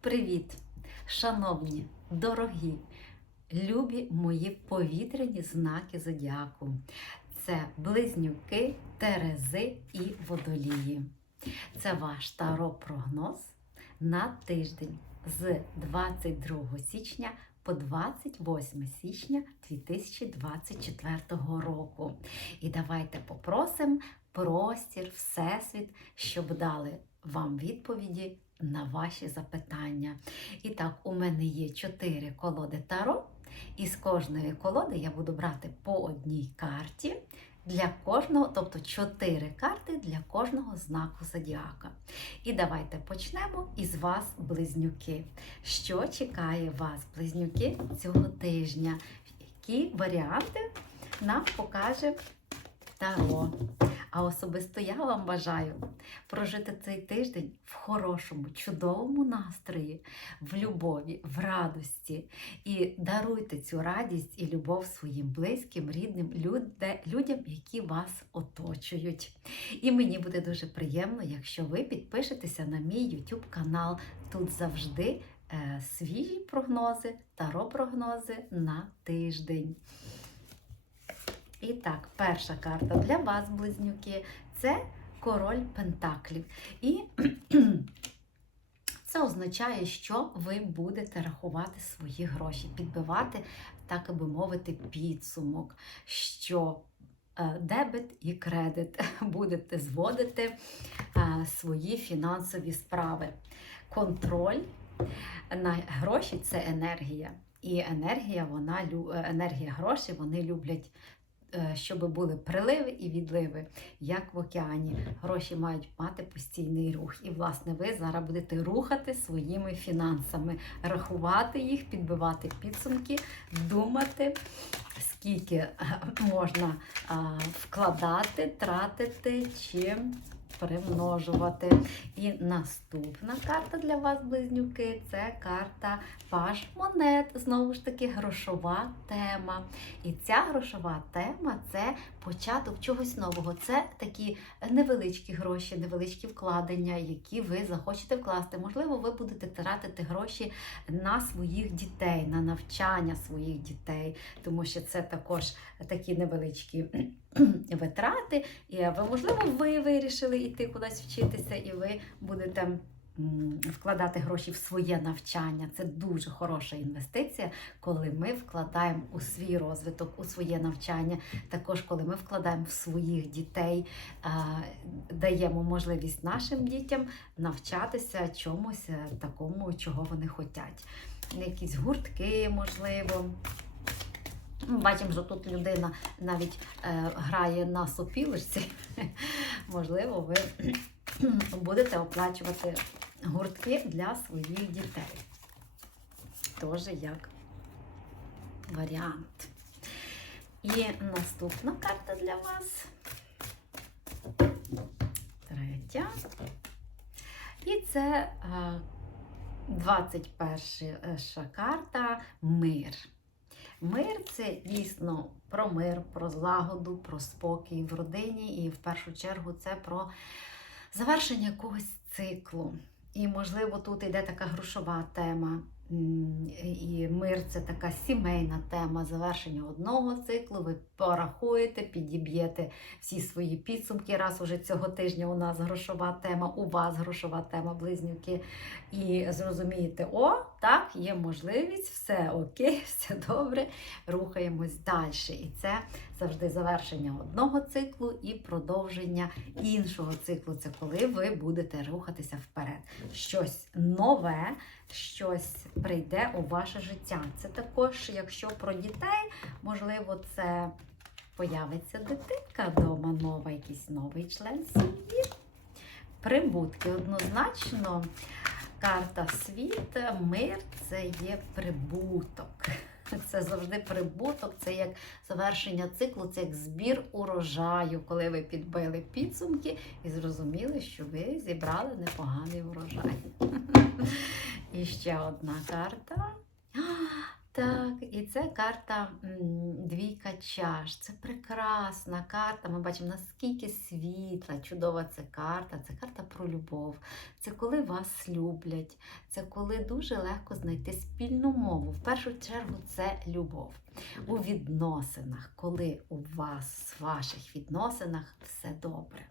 Привіт, шановні, дорогі, любі мої повітряні знаки зодіаку. Це близнюки, терези і водолії. Це ваш таро-прогноз на тиждень з 22 січня по 28 січня 2024 року. І давайте попросимо простір, всесвіт, щоб дали вам відповіді на ваші запитання. І так, у мене є чотири колоди Таро, і з кожної колоди я буду брати по одній карті для кожного, тобто чотири карти для кожного знаку зодіака. І давайте почнемо із вас, близнюки. Що чекає вас, близнюки, цього тижня? Які варіанти нам покаже Таро? А особисто я вам бажаю прожити цей тиждень в хорошому, чудовому настрої, в любові, в радості. І даруйте цю радість і любов своїм близьким, рідним люде- людям, які вас оточують. І мені буде дуже приємно, якщо ви підпишетеся на мій YouTube канал. Тут завжди е, свіжі прогнози, таро-прогнози на тиждень. І так, перша карта для вас, близнюки, це король Пентаклів. І це означає, що ви будете рахувати свої гроші, підбивати, так би мовити, підсумок, що е, дебет і кредит будете зводити е, свої фінансові справи. Контроль на гроші це енергія. І енергія, вона е, енергія грошей, вони люблять щоб були приливи і відливи, як в океані. Гроші мають мати постійний рух. І, власне, ви зараз будете рухати своїми фінансами, рахувати їх, підбивати підсумки, думати, скільки е, можна вкладати, тратити чи примножувати. І наступна карта для вас, близнюки, це карта Паш монет. Знову ж таки, грошова тема. І ця грошова тема це початок чогось нового. Це такі невеличкі гроші, невеличкі вкладення, які ви захочете вкласти. Можливо, ви будете тратити гроші на своїх дітей, на навчання своїх дітей, тому що це також такі невеличкі витрати. І ви, можливо, ви вирішили йти кудись вчитися, і ви будете вкладати гроші в своє навчання. Це дуже хороша інвестиція, коли ми вкладаємо у свій розвиток, у своє навчання. Також, коли ми вкладаємо в своїх дітей, даємо можливість нашим дітям навчатися чомусь е, такому, чого вони хочуть. Якісь гуртки, можливо. Ну, Бачимо, що тут людина навіть е, грає на сопілочці. Можливо, ви будете оплачувати гуртки для своїх дітей. Теж як варіант. І наступна карта для вас. Третя. І це е, 21 карта мир. Мир це дійсно про мир, про злагоду, про спокій в родині, і в першу чергу це про завершення якогось циклу. І, можливо, тут йде така грошова тема. І мир це така сімейна тема завершення одного циклу. Порахуєте, підіб'єте всі свої підсумки. Раз уже цього тижня у нас грошова тема, у вас грошова тема, близнюки. І зрозумієте, о, так, є можливість, все окей, все добре, рухаємось далі. І це завжди завершення одного циклу і продовження іншого циклу. Це коли ви будете рухатися вперед. Щось нове, щось прийде у ваше життя. Це також, якщо про дітей, можливо, це появиться дитинка вдома нова, якийсь новий член сім'ї. Прибутки однозначно. Карта світ, мир це є прибуток. Це завжди прибуток, це як завершення циклу, це як збір урожаю, коли ви підбили підсумки і зрозуміли, що ви зібрали непоганий урожай. І ще одна карта. Так, і це карта двійка чаш. Це прекрасна карта. Ми бачимо, наскільки світла, чудова це карта. Це карта про любов. Це коли вас люблять. Це коли дуже легко знайти спільну мову. В першу чергу це любов. У відносинах, коли у вас в ваших відносинах все добре.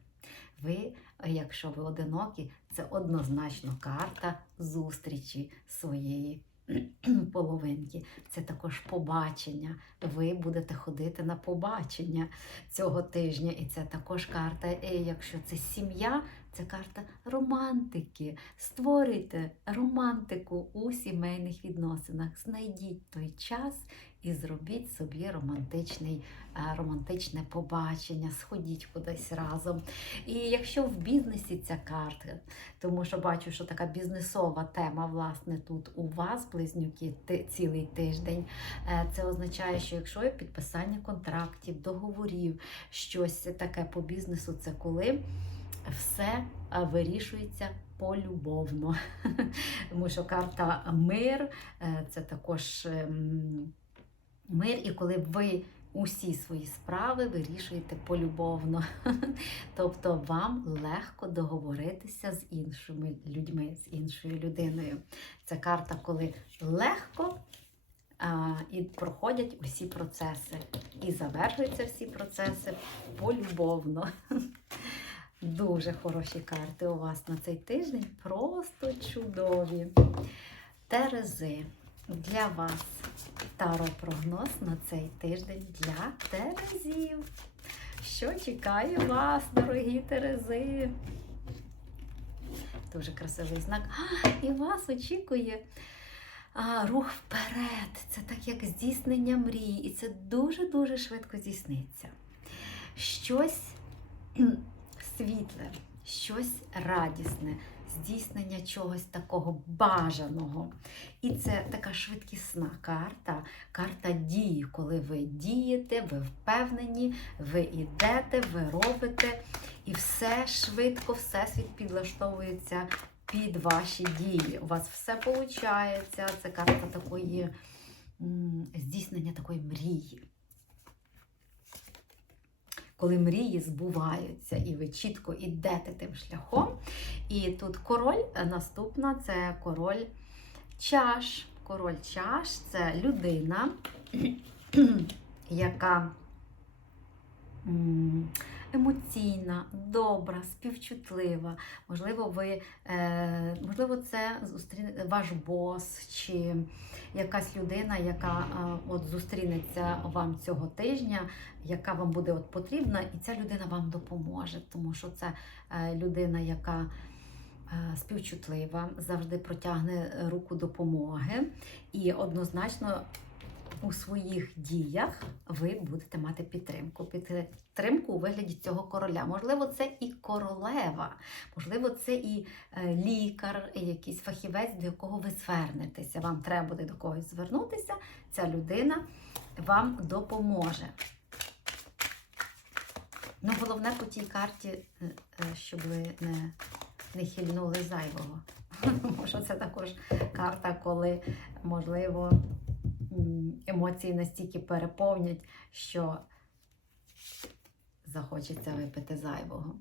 Ви, якщо ви одинокі, це однозначно карта зустрічі своєї половинки. Це також побачення. Ви будете ходити на побачення цього тижня. І це також карта, е, якщо це сім'я, це карта романтики. Створюйте романтику у сімейних відносинах. Знайдіть той час і зробіть собі романтичний, е, романтичне побачення, сходіть кудись разом. І якщо в бізнесі ця карта, тому що бачу, що така бізнесова тема, власне, тут у вас, близнюки, цілий тиждень, е, це означає, що якщо є підписання контрактів, договорів, щось таке по бізнесу, це коли все е, вирішується полюбовно. Тому що карта мир е, це також ем, мир, і коли ви усі свої справи вирішуєте полюбовно. Тобто вам легко договоритися з іншими людьми, з іншою людиною. Це карта, коли легко і проходять усі процеси. І завершуються всі процеси полюбовно. Дуже хороші карти у вас на цей тиждень, просто чудові. Терези, для вас таро-прогноз на цей тиждень для Терезів. Що чекає вас, дорогі Терези? Дуже красивий знак. А, і вас очікує а, рух вперед. Це так як здійснення мрій. І це дуже-дуже швидко здійсниться. Щось світле, щось радісне, здійснення чогось такого бажаного. І це така швидкісна карта, карта дії, коли ви дієте, ви впевнені, ви йдете, ви робите, і все швидко, всесвіт підлаштовується під ваші дії. У вас все виходить. Це карта такої здійснення такої мрії. Коли мрії збуваються, і ви чітко йдете тим шляхом. І тут король е, наступна це король чаш. Король чаш це людина, яка емоційна, добра, співчутлива. Можливо, ви, е, можливо, це зустріне ваш бос чи якась людина, яка е, от зустрінеться вам цього тижня, яка вам буде от потрібна, і ця людина вам допоможе, тому що це е, людина, яка співчутлива, завжди протягне руку допомоги, і однозначно у своїх діях ви будете мати підтримку. Підтримку у вигляді цього короля. Можливо, це і королева, можливо, це і е, лікар, і якийсь фахівець, до якого ви звернетеся. Вам треба буде до когось звернутися. Ця людина вам допоможе. Ну, головне по тій карті, е, е, щоб ви не, не хильнули зайвого. Тому що це також карта, коли, можливо, емоції настільки переповнять, що захочеться випити зайвого.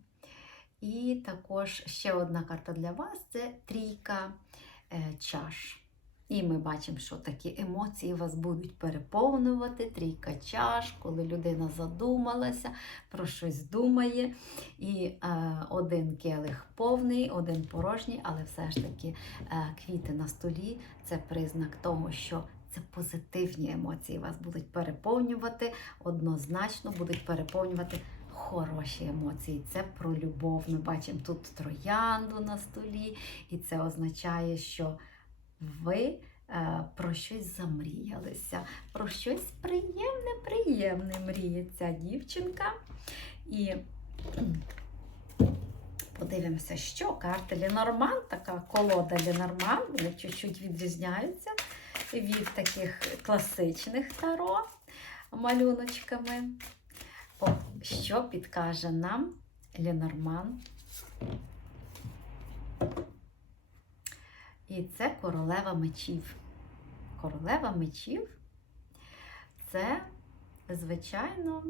І також ще одна карта для вас це трійка е, чаш. І ми бачимо, що такі емоції вас будуть переповнювати. Трійка чаш, коли людина задумалася, про щось думає. І е, один келих повний, один порожній, але все ж таки е, квіти на столі це признак того, що це позитивні емоції вас будуть переповнювати, однозначно будуть переповнювати хороші емоції. Це про любов. Ми бачимо тут троянду на столі, і це означає, що ви е, про щось замріялися, про щось приємне, приємне мріє ця дівчинка. І подивимося, що карти Ленорман, така колода Ленорман, вони чуть-чуть відрізняються від таких класичних таро малюночками. О, що підкаже нам Ленорман? І це королева мечів. Королева мечів це, звичайно,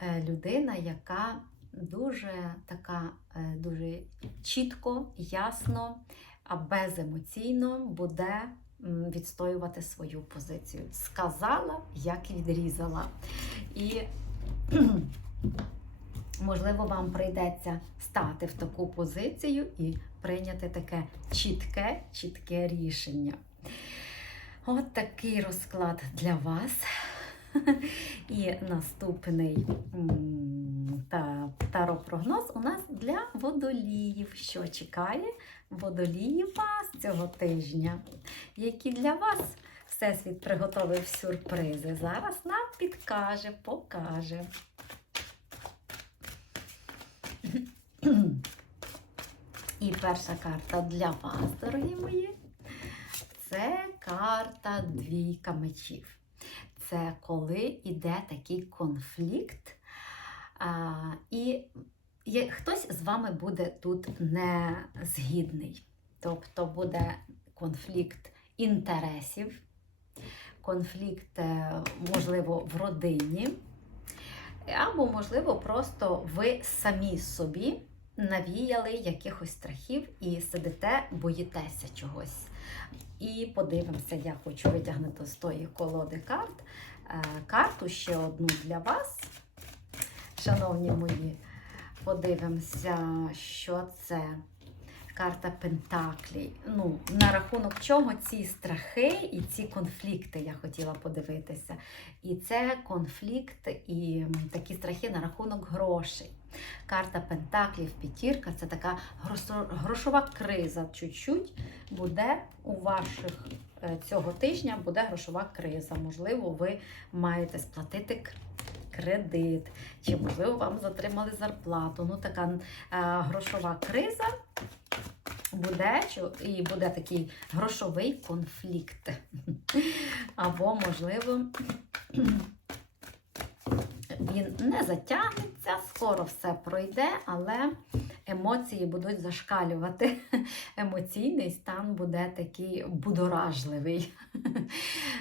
е, людина, яка дуже така, е, дуже чітко, ясно, а беземоційно буде відстоювати свою позицію. Сказала, як відрізала. І можливо, вам прийдеться стати в таку позицію і прийняти таке чітке, чітке рішення. От такий розклад для вас. І наступний та, таропрогноз у нас для водоліїв. Що чекає водоліїв вас цього тижня? Які для вас Всесвіт приготовив сюрпризи? Зараз нам підкаже, покаже. І перша карта для вас, дорогі мої, це карта двійка мечів. Це коли йде такий конфлікт, а, і хтось з вами буде тут не згідний. Тобто буде конфлікт інтересів, конфлікт, е, можливо, в родині, або, можливо, просто ви самі собі навіяли якихось страхів і сидите, боїтеся чогось. І подивимося, я хочу витягнути з тої колоди карт. Е, Карту ще одну для вас. Шановні мої, подивимося, що це карта Пентаклі. Ну, на рахунок чого ці страхи і ці конфлікти я хотіла подивитися. І це конфлікт і такі страхи на рахунок грошей. Карта Пентаклів, п'ятірка це така грошова криза. Чуть-чуть буде у ваших е, цього тижня буде грошова криза. Можливо, ви маєте сплатити кредит, чи можливо вам затримали зарплату. Ну, така е, грошова криза буде, і буде такий грошовий конфлікт. Або, можливо, він не затягнеться, скоро все пройде, але емоції будуть зашкалювати. Емоційний стан буде такий будоражливий.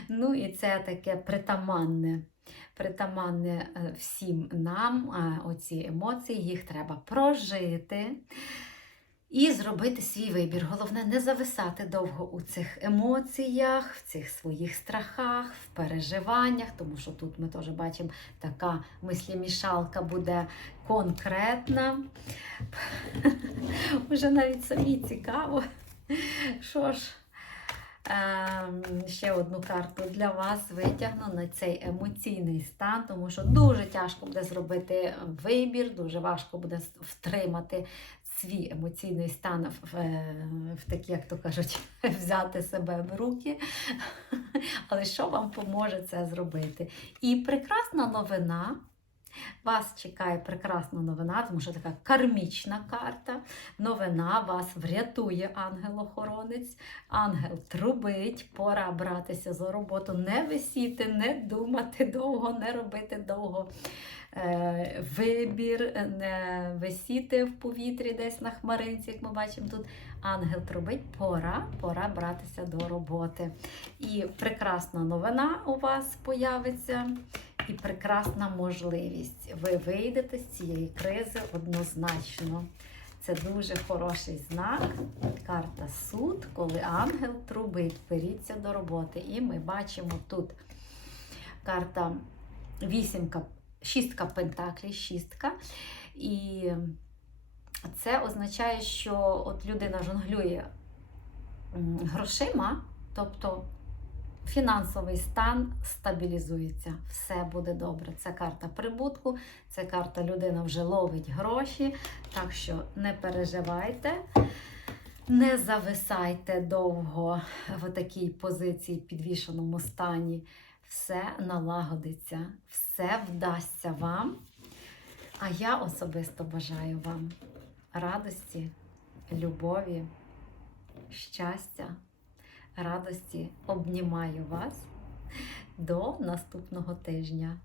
Ну і це таке притаманне. Притаманне е, всім нам е, оці емоції, їх треба прожити і зробити свій вибір. Головне не зависати довго у цих емоціях, в цих своїх страхах, в переживаннях, тому що тут ми теж бачимо, така мислімішалка буде конкретна. Вже навіть самі цікаво. Що ж, ще одну карту для вас витягну на цей емоційний стан, тому що дуже тяжко буде зробити вибір, дуже важко буде втримати свій емоційний стан в, в такі, як то кажуть, взяти себе в руки. Але що вам поможе це зробити? І прекрасна новина. Вас чекає прекрасна новина, тому що така кармічна карта. Новина вас врятує ангел-охоронець. Ангел трубить, пора братися за роботу, не висіти, не думати довго, не робити довго е, вибір, не висіти в повітрі десь на хмаринці, як ми бачимо тут. Ангел трубить, пора, пора братися до роботи. І прекрасна новина у вас появиться. І прекрасна можливість. Ви вийдете з цієї кризи однозначно. Це дуже хороший знак. Карта суд, коли ангел трубить, беріться до роботи. І ми бачимо тут карта вісімка, шістка пентаклів, шістка. І це означає, що от людина жонглює грошима, тобто фінансовий стан стабілізується, все буде добре. Це карта прибутку, це карта людина вже ловить гроші. Так що не переживайте, не зависайте довго в такій позиції, підвішеному стані. Все налагодиться, все вдасться вам. А я особисто бажаю вам радості, любові, щастя радості обнімаю вас до наступного тижня.